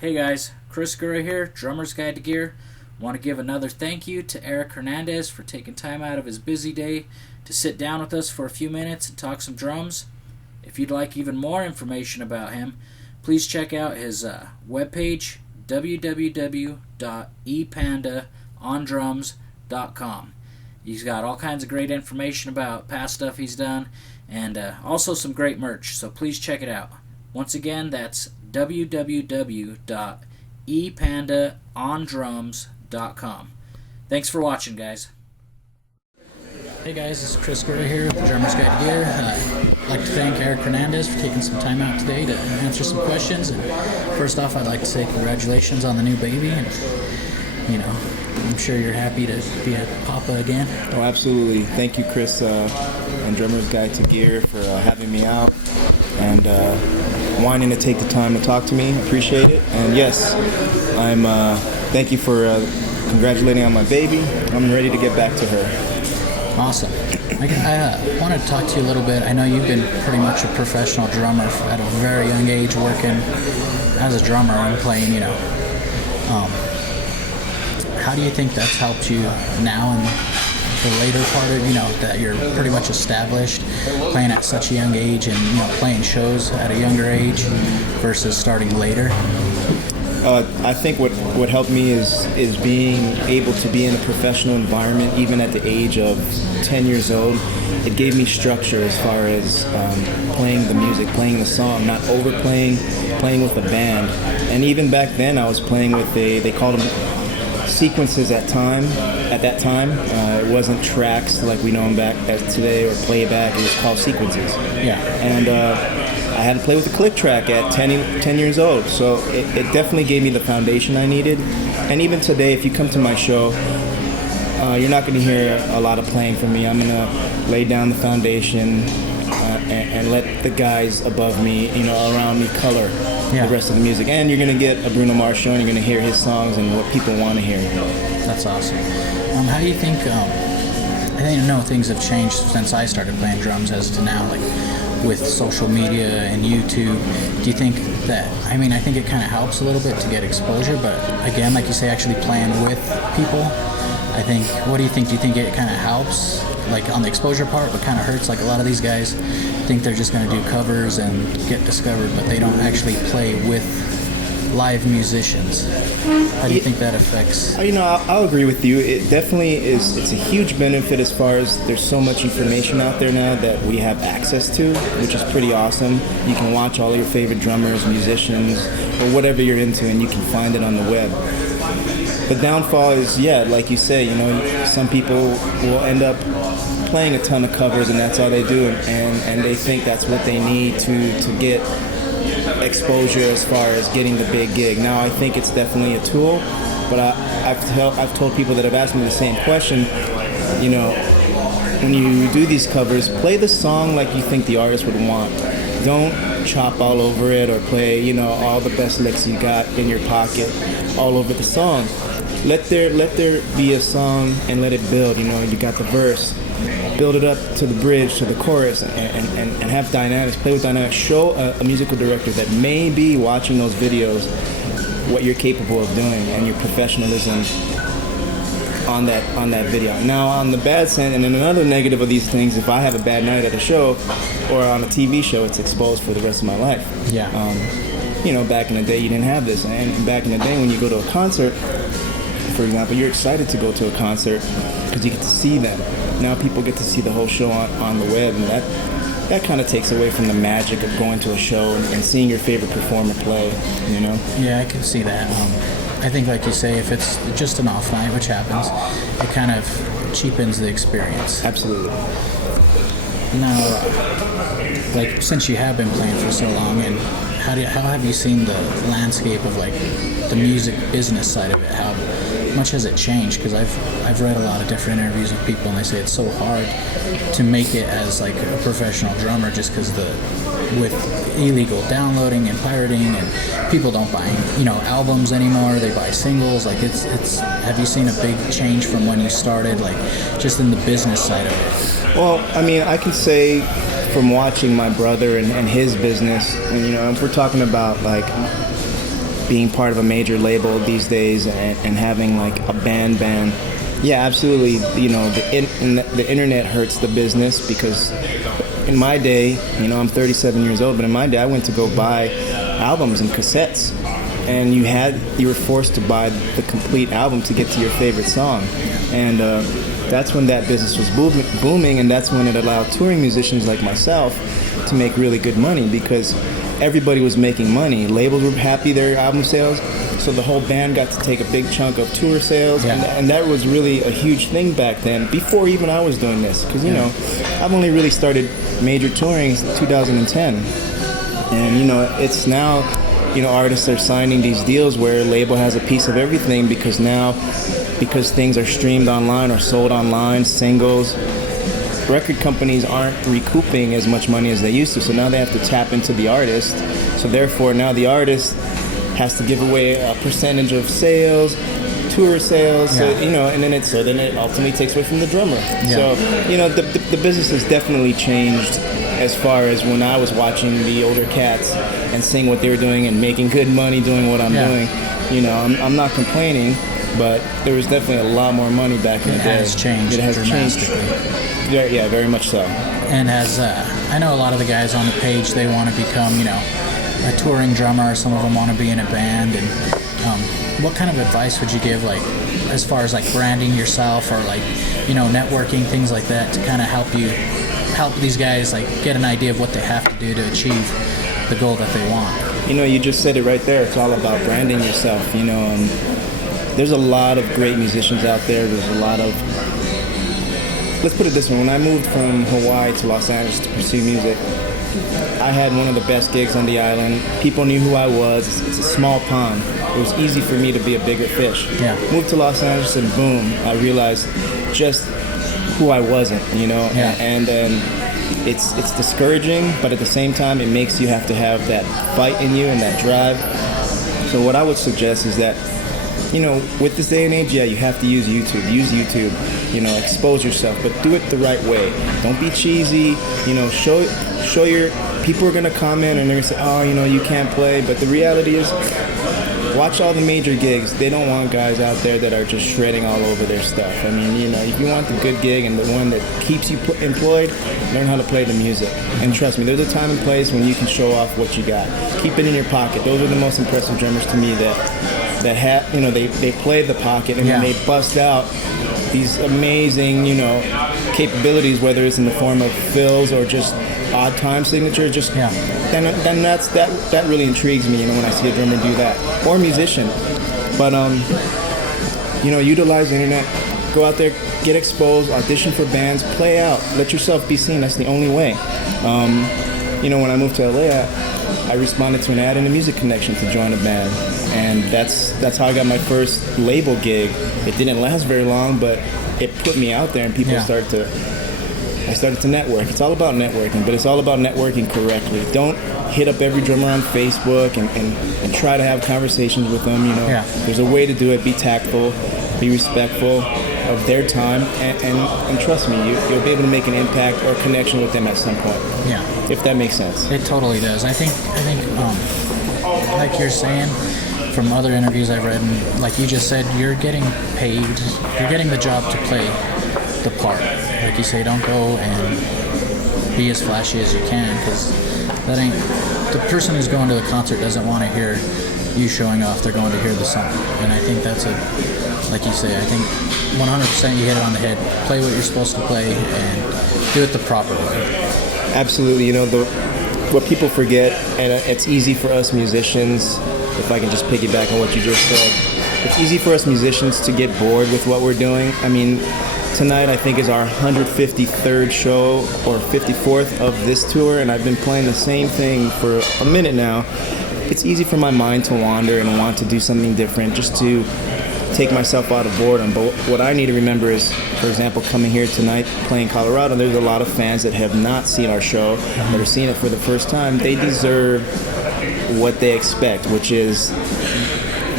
Hey guys, Chris Gura here, Drummer's Guide to Gear. Want to give another thank you to Eric Hernandez for taking time out of his busy day to sit down with us for a few minutes and talk some drums. If you'd like even more information about him, please check out his webpage, www.epandaondrums.com. He's got all kinds of great information about past stuff he's done and also some great merch, so please check it out. Once again, that's www.epandaondrums.com. Thanks for watching, guys. Hey guys, this is Chris Gura here with the Drummer's Guide to Gear. I'd like to thank Eric Hernandez for taking some time out today to answer some questions. And first off, I'd like to say congratulations on the new baby. And, you know, I'm sure you're happy to be a papa again. Oh, absolutely. Thank you, Chris, and Drummer's Guide to Gear for having me out and wanting to take the time to talk to me. Appreciate it. And yes, thank you for congratulating on my baby. I'm ready to get back to her. Awesome. I wanted to talk to you a little bit. I know you've been pretty much a professional drummer at a very young age, working as a drummer and playing, how do you think that's helped you now in the later part of, that you're pretty much established, playing at such a young age and, playing shows at a younger age versus starting later? I think what helped me is being able to be in a professional environment even at the age of 10 years old. It gave me structure as far as playing the music, playing the song, not overplaying, playing with a band. And even back then I was playing with they called them sequences at that time. It wasn't tracks like we know them back as today or playback. It was called sequences. Yeah. And I had to play with a click track at 10 years old. So it definitely gave me the foundation I needed. And even today, if you come to my show, you're not going to hear a lot of playing from me. I'm going to lay down the foundation and let the guys above me, around me color the rest of the music. And you're going to get a Bruno Mars show and you're going to hear his songs and what people want to hear. That's awesome. How do you think, I know things have changed since I started playing drums as to now, like with social media and YouTube. Do you think that, I think it kind of helps a little bit to get exposure, but again, like you say, actually playing with people, what do you think? Do you think it kind of helps, like on the exposure part, but kind of hurts? Like a lot of these guys think they're just going to do covers and get discovered, but they don't actually play with live musicians. How do you think that affects? I'll agree with you. It definitely is. It's a huge benefit as far as there's so much information out there now that we have access to, which is pretty awesome. You can watch all your favorite drummers, musicians, or whatever you're into, and you can find it on the web. The downfall is, like you say, some people will end up playing a ton of covers and that's all they do, and they think that's what they need to get exposure as far as getting the big gig. Now I think it's definitely a tool, but I've told people that have asked me the same question, when you do these covers, play the song like you think the artist would want. Don't chop all over it or play, all the best licks you got in your pocket all over the song. Let there be a song and let it build. You got the verse, build it up to the bridge, to the chorus, and have dynamics, play with dynamics. Show a musical director that may be watching those videos what you're capable of doing and your professionalism on that video. Now, on the bad side, and then another negative of these things, if I have a bad night at a show or on a TV show, it's exposed for the rest of my life. Yeah. Back in the day, you didn't have this, and back in the day, when you go to a concert, for example, you're excited to go to a concert because you get to see them. Now people get to see the whole show on the web, and that kind of takes away from the magic of going to a show and seeing your favorite performer play, Yeah, I can see that. I think, like you say, if it's just an off night, which happens, it kind of cheapens the experience. Absolutely. Now, since you have been playing for so long, and how have you seen the landscape of the music business side of it? How much has it changed? Because I've read a lot of different interviews with people, and they say it's so hard to make it as a professional drummer just because with illegal downloading and pirating, and people don't buy albums anymore. They buy singles. It's. Have you seen a big change from when you started, just in the business side of it? Well, I can say from watching my brother and his business, and if we're talking about being part of a major label these days and having like a band. Yeah, absolutely. You know, the internet hurts the business because in my day, you know, I'm 37 years old, but in my day I went to go buy albums and cassettes, and you were forced to buy the complete album to get to your favorite song. And that's when that business was booming, and that's when it allowed touring musicians like myself to make really good money because everybody was making money. Labels were happy their album sales, so the whole band got to take a big chunk of tour sales, and that was really a huge thing back then, before even I was doing this, because, you know, I've only really started major touring in 2010, and, you know, it's now, you know, artists are signing these deals where a label has a piece of everything because things are streamed online or sold online, singles, record companies aren't recouping as much money as they used to, so now they have to tap into the artist. So therefore now the artist has to give away a percentage of sales, tour sales, so, you know, and then it ultimately takes away from the drummer. So, you know, the business has definitely changed as far as when I was watching the older cats and seeing what they were doing and making good money doing what I'm doing. You know, I'm not complaining, but there was definitely a lot more money back in the day. It has changed Yeah, very much so. And as I know a lot of the guys on the page, they want to become, you know, a touring drummer. Some of them want to be in a band. And what kind of advice would you give, like, as far as like branding yourself or like, you know, networking, things like that, to kind of help these guys like get an idea of what they have to do to achieve the goal that they want? You know, you just said it right there. It's all about branding yourself. You know, there's a lot of great musicians out there. There's a lot of, let's put it this way, when I moved from Hawaii to Los Angeles to pursue music, I had one of the best gigs on the island. People knew who I was. It's a small pond. It was easy for me to be a bigger fish. Moved to Los Angeles and boom, I realized just who I wasn't, you know, and it's discouraging, but at the same time, it makes you have to have that fight in you and that drive. So what I would suggest is that, you know, with this day and age, you have to use YouTube. Use YouTube, you know, expose yourself, but do it the right way. Don't be cheesy, you know, show your, people are gonna comment and they're gonna say, oh, you know, you can't play, but the reality is, watch all the major gigs. They don't want guys out there that are just shredding all over their stuff. I mean, you know, if you want the good gig and the one that keeps you employed, learn how to play the music. And trust me, there's a time and place when you can show off what you got. Keep it in your pocket. Those are the most impressive drummers to me that have, you know, they play the pocket and then they bust out these amazing, you know, capabilities, whether it's in the form of fills or just odd time signature. Just then that really intrigues me, you know, when I see a drummer do that, or a musician. But you know, utilize the internet, go out there, get exposed, audition for bands, play out, let yourself be seen. That's the only way. You know, when I moved to LA, I responded to an ad in the Music Connection to join a band, and that's how I got my first label gig. It didn't last very long, but it put me out there, and people I started to network. It's all about networking, but it's all about networking correctly. Don't hit up every drummer on Facebook and try to have conversations with them. You know, there's a way to do it. Be tactful, be respectful of their time, and trust me, you'll be able to make an impact or connection with them at some point. If that makes sense. It totally does. I think like you're saying, from other interviews I've read, and like you just said, you're getting paid. You're getting the job to play the part. Like you say, don't go and be as flashy as you can, because that ain't, the person who's going to the concert doesn't want to hear you showing off. They're going to hear the song. And I think that's like you say, I think 100% you hit it on the head. Play what you're supposed to play and do it the proper way. Absolutely. You know, what people forget, and it's easy for us musicians, if I can just piggyback on what you just said, it's easy for us musicians to get bored with what we're doing. I mean, tonight I think is our 153rd show or 54th of this tour, and I've been playing the same thing for a minute now. It's easy for my mind to wander and want to do something different, just to take myself out of boredom. But what I need to remember is, for example, coming here tonight, playing Colorado, there's a lot of fans that have not seen our show, that are seeing it for the first time. They deserve what they expect, which is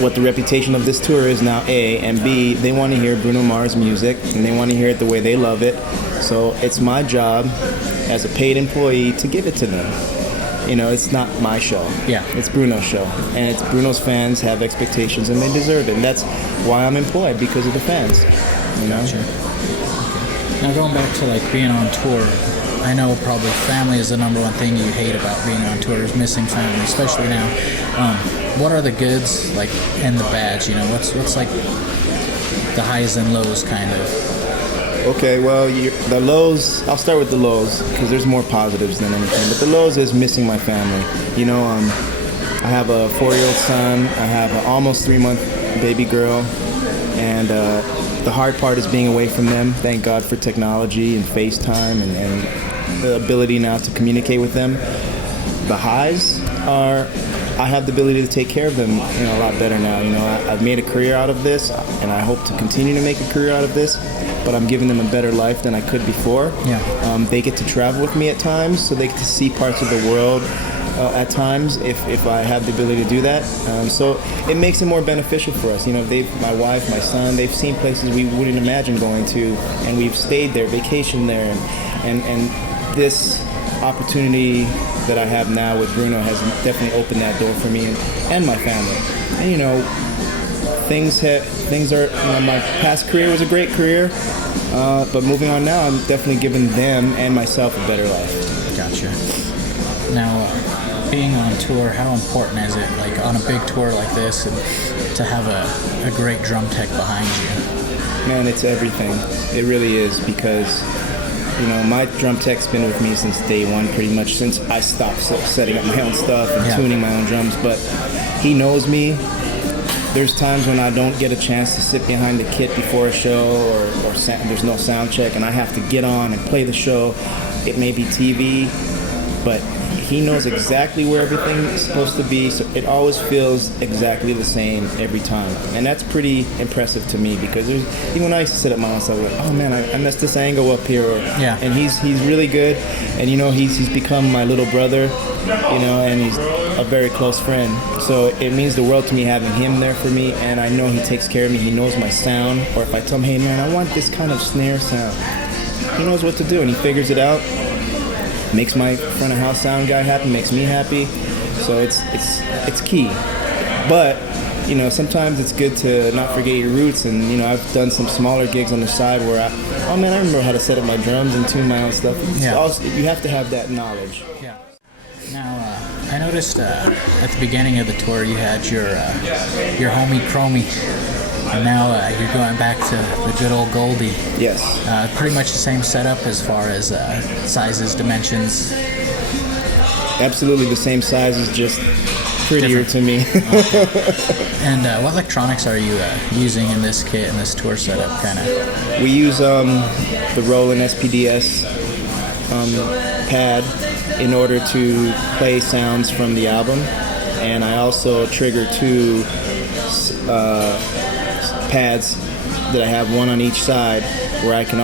what the reputation of this tour is now, A, and B, they want to hear Bruno Mars music, and they want to hear it the way they love it. So it's my job as a paid employee to give it to them. it's not my show. Yeah. It's Bruno's show. And it's Bruno's fans have expectations, and they deserve it. And that's why I'm employed, because of the fans. Gotcha. Okay. Now going back to like being on tour, I know probably family is the number one thing you hate about being on tour, is missing family, especially now. What are the goods like and the bads? What's like the highs and lows kind of? Okay, well, the lows, I'll start with the lows, because there's more positives than anything. But the lows is missing my family. I have a 4-year-old son. I have an almost 3-month baby girl. And the hard part is being away from them. Thank God for technology and FaceTime and the ability now to communicate with them. The highs are I have the ability to take care of them a lot better now. I've made a career out of this, and I hope to continue to make a career out of this, but I'm giving them a better life than I could before. Yeah. They get to travel with me at times, so they get to see parts of the world at times if I have the ability to do that. So it makes it more beneficial for us. My wife, my son, they've seen places we wouldn't imagine going to, and we've stayed there, vacationed there, and this opportunity that I have now with Bruno has definitely opened that door for me and my family. And things are, my past career was a great career, but moving on now, I'm definitely giving them and myself a better life. Gotcha. Now, being on tour, how important is it, like on a big tour like this, and to have a great drum tech behind you? Man, it's everything. It really is, because my drum tech's been with me since day one, pretty much since I stopped setting up my own stuff and tuning my own drums. But he knows me. There's times when I don't get a chance to sit behind the kit before a show, or there's no sound check, and I have to get on and play the show. It may be TV, but he knows exactly where everything is supposed to be, so it always feels exactly the same every time. And that's pretty impressive to me, because even when I used to sit up my own stuff, like, oh man, I messed this angle up here. And he's really good, and he's become my little brother, and he's a very close friend. So it means the world to me having him there for me, and I know he takes care of me. He knows my sound, or if I tell him, hey man, I want this kind of snare sound, he knows what to do, and he figures it out. Makes my front of house sound guy happy, makes me happy. So it's key. But sometimes it's good to not forget your roots, and I've done some smaller gigs on the side where I remember how to set up my drums and tune my own stuff. You have to have that knowledge. Yeah. Now, I noticed at the beginning of the tour you had your homie Chromie, and now you're going back to the good old Goldie. Yes. Pretty much the same setup as far as sizes, dimensions. Absolutely the same sizes, just prettier to me. Okay. And what electronics are you using in this kit, in this tour setup, kind of? We use the Roland SPDS pad in order to play sounds from the album, and I also trigger 2 pads that I have, one on each side, where I can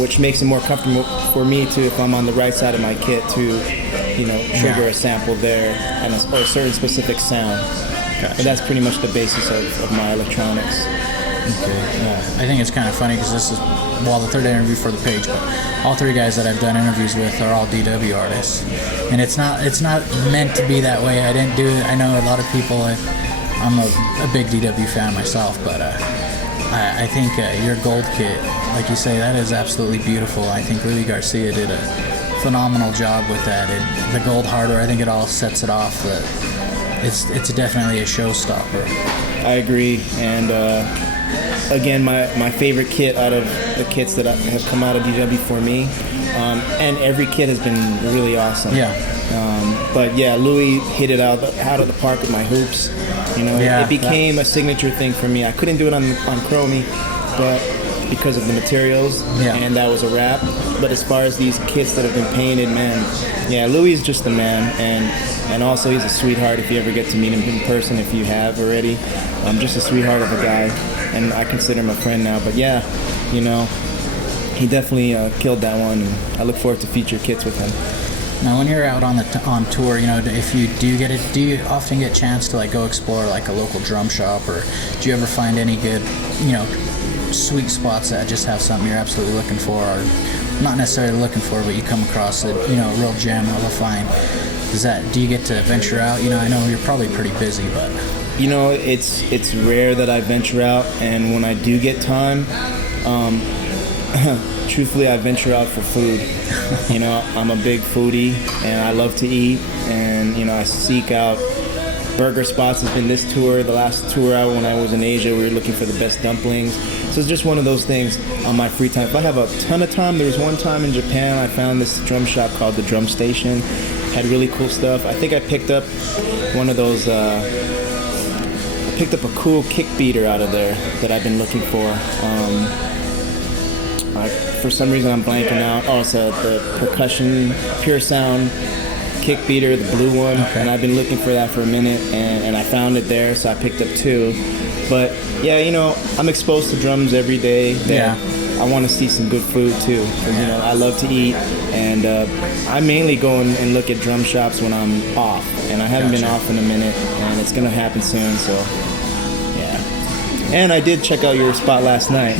which makes it more comfortable for me to, if I'm on the right side of my kit, to trigger a sample there and or a certain specific sound. Gotcha. But that's pretty much the basis of my electronics. Okay. I think it's kind of funny, because this is the third interview for the page, but all 3 guys that I've done interviews with are all DW artists, and it's not meant to be that way. I didn't do it. I know a lot of people. I'm a big DW fan myself, but I think your gold kit, like you say, that is absolutely beautiful. I think Louis Garcia did a phenomenal job with that. The gold hardware, I think it all sets it off. It's definitely a showstopper. I agree, and again, my favorite kit out of the kits that have come out of DW for me, and every kit has been really awesome. Yeah. But yeah, Louis hit it out of the park with my hoops. It became a signature thing for me. I couldn't do it on Chromie, but because of the materials, and that was a wrap. But as far as these kits that have been painted, man, Louis is just the man, and also he's a sweetheart. If you ever get to meet him in person, if you have already, just a sweetheart of a guy, and I consider him a friend now. But yeah, he definitely killed that one, and I look forward to future kits with him. Now, when you're out on tour, if you do you often get a chance to go explore a local drum shop, or do you ever find any good, sweet spots that just have something you're absolutely looking for, or not necessarily looking for, but you come across a real gem of a find? Do you get to venture out? You know, I know you're probably pretty busy, but You know, it's rare that I venture out, and when I do get time, truthfully, I venture out for food. You know, I'm a big foodie, and I love to eat, and you know, I seek out burger spots. Has been this tour, the last tour out when I was in Asia, we were looking for the best dumplings. So it's just one of those things on my free time. If I have a ton of time, there was one time in Japan I found this drum shop called the Drum Station. Had really cool stuff. I think I picked up one of those. I picked up a cool kick beater out of there that I've been looking for. For some reason I'm blanking out. Oh, it's the percussion, pure sound kick beater, the blue one. Okay. And I've been looking for that for a minute, and I found it there, so I picked up two. But yeah, you know, I'm exposed to drums every day. I want to see some good food too. 'Cause, you know, I love to eat, and I mainly go and look at drum shops when I'm off, and I haven't been off in a minute, and it's gonna happen soon. So yeah. And I did check out your spot last night.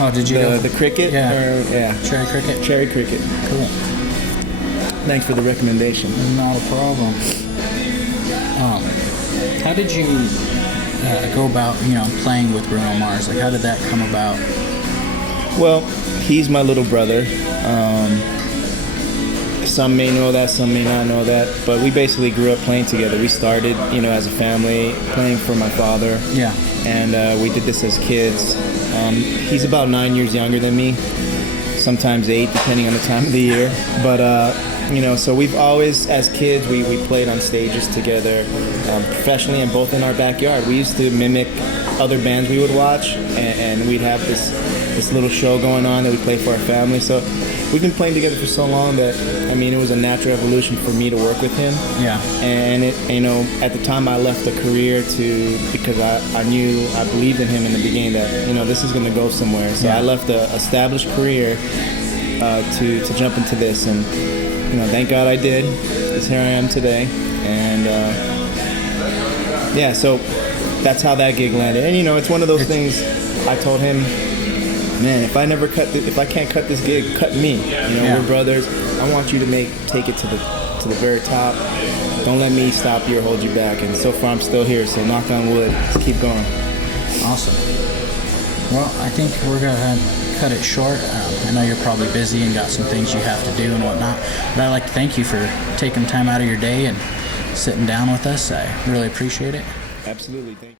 oh, did you go? The cricket? Yeah. Yeah. Cherry Cricket? Cherry cricket. Cool. Thanks for the recommendation. Not a problem. How did you go about, you know, playing with Bruno Mars? Like, how did that come about? Well, he's my little brother. Some may know that, some may not know that, but we basically grew up playing together. We started, you know, as a family, playing for my father. Yeah. And we did this as kids. He's about 9 years younger than me, sometimes 8, depending on the time of the year. But, you know, so we've always, as kids, we played on stages together, professionally and both in our backyard. We used to mimic other bands we would watch, and we'd have this little show going on that we play for our family. So we've been playing together for so long that, I mean, it was a natural evolution for me to work with him. Yeah. And it, you know, at the time I left the career because I knew, I believed in him in the beginning that, you know, this is going to go somewhere. So I left the established career to jump into this, and you know, thank God I did, because here I am today. And yeah, so that's how that gig landed. And you know, it's one of those things. I told him, man, if I can't cut this gig, cut me. You know, we're brothers. I want you to take it to the very top. Don't let me stop you or hold you back. And so far, I'm still here. So knock on wood. Let's keep going. Awesome. Well, I think we're gonna cut it short. I know you're probably busy and got some things you have to do and whatnot, but I'd like to thank you for taking time out of your day and sitting down with us. I really appreciate it. Absolutely. Thank you.